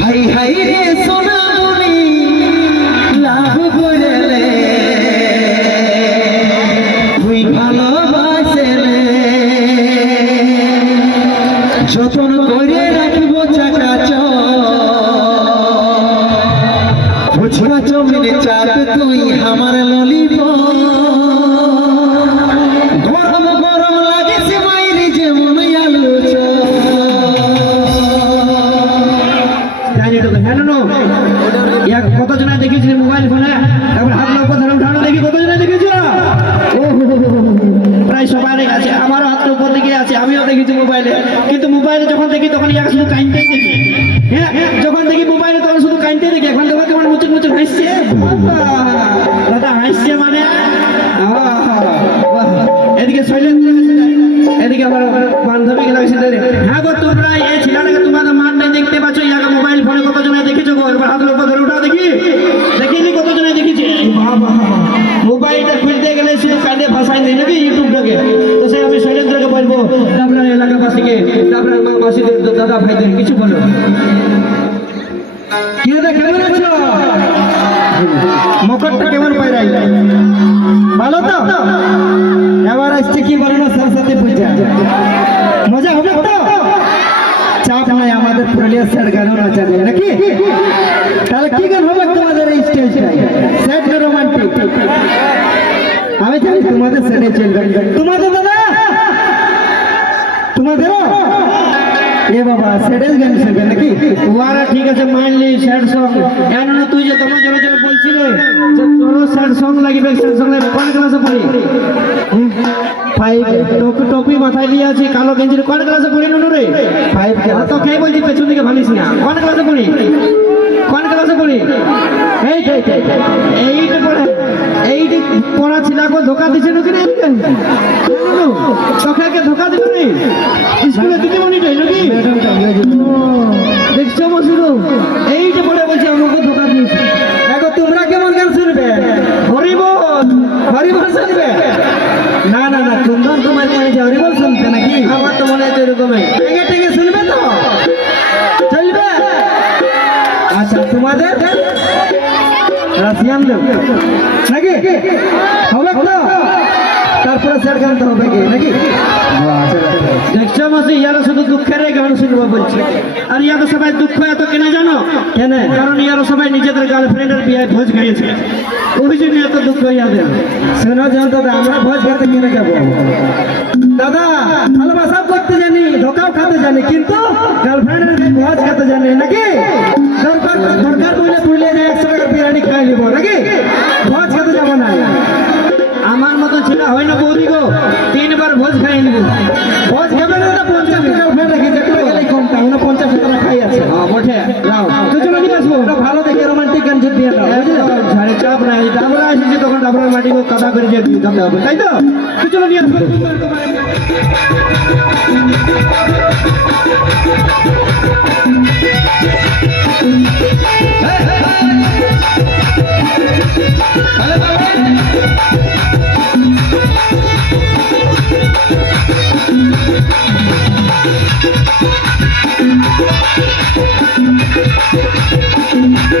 High high রে সোনামণি লাভ করলে তুই ভালোবাসলে। যতন করে রাখব চাকা বুঝবা জমিনে চাঁদ তুই আমার কিন্তু মোবাইলে যখন দেখি, তখন ইয়াকে শুধু কাইনতেই দেখি। হ্যাঁ যখন দেখি মোবাইলে, তখন শুধু কাইনতেই দেখি। এখন দেখো কেমন মুচুক মুচুক হাসছে। দাদা, হাসছে মানে। এদিকে শৈলেন্দ্র এদিকে আমার বান্ধবী গেলাম হ্যাঁ গো, তোমরা এই ছিলাম তোমাদের মান নাই দেখতে পাচ্ছ দাদা ভাইদের কিছু বলো। কেমন আছো? মকরটা কেমন পাইরাই ভালো তো? এবার আসছে কি বলো না সরস্বতী পূজা মজা হবে তো? চাপ নাই আমাদের পুরুলিয়া স্যার গানও নাচা যায় নাকি? তাহলে কি গান হবে তোমাদের এই স্টেজটাই স্যাড না আমি জানি তোমাদের সেটে চলবে তোমাদের দাদা? তোমাদেরও? এ বাবা সেটেল গান শুনবে নাকি? ওয়ারা ঠিক আছে মানলি স্যাড সং কেন না তুই যে তোমার জন্য জন্য বলছিলে, যে তোরও স্যাড সং লাগবে স্যাড সং লাগবে, কোন ক্লাসে পড়ি? ফাইভ টপি টপি মাথায় নিয়ে আছি, কালো গেঞ্জির, কোন ক্লাসে পড়ি নুনু রে ফাইভ তো কে বলছি, পেছন দিকে ভালিস না, কোন ক্লাসে পড়ি? কোন ক্লাসে পড়ি এই এইটা পড়ে এইটি পড়া ছিলাকে ধোকা দিছে নাকি রে? তোকে কে ধোকা দিল নি স্কুলে দিতে মনি দেখছ মসুরু? এইটা পড়ে বলছে, আমাকে ধোকা দিয়েছে। দেখো, তোমরা কেমন গান শুনবে? হরিবল হরিবল শুনবে? না না না, তোমার কাছে যে হরিবল শুনছে নাকি? আমার তো মনে হচ্ছে এরকমই। লোক নাকি? হবে তো তারপরে স্যার গান তো হবে কি? নাকি? দেখছ মাসি ইয়ারা শুধু দুঃখের গান শুনব বলছে। আর ইয়ারা সবাই দুঃখ এত কেন জানো? কেন? কারণ ইয়ারা সবাই নিজেদের গার্লফ্রেন্ডের বিয়ে ভোজ খাইয়েছে ওই জন্য এত দুঃখ ইয়াদের। শোনো জান দাদা আমরা ভোজ খেতে কিনে যাব। দাদা ভালোবাসা খেতে জানি, কিন্তু গার্লফ্রেন্ডের ভোজ খেতে জানি, নাকি? দরকার তুলে যে একশো টাকা বিরিয়ানি খাই নিব, নাকি? ভোজ খেতে যাব না। আমার মতো ছেলে হয় না বৌদি গো। তিনবার ভোজ খাই নিব। ভোজ যদি দিয়ে দাও? ঝাড়ে চাপ নাই ডাবরা এসেছে তখন ডাবরার মাটিকে কাদা করে দিয়ে দিতে হবে তাই তো? চলো নিয়ে আসব এই রে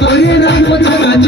করে রাখব কাজ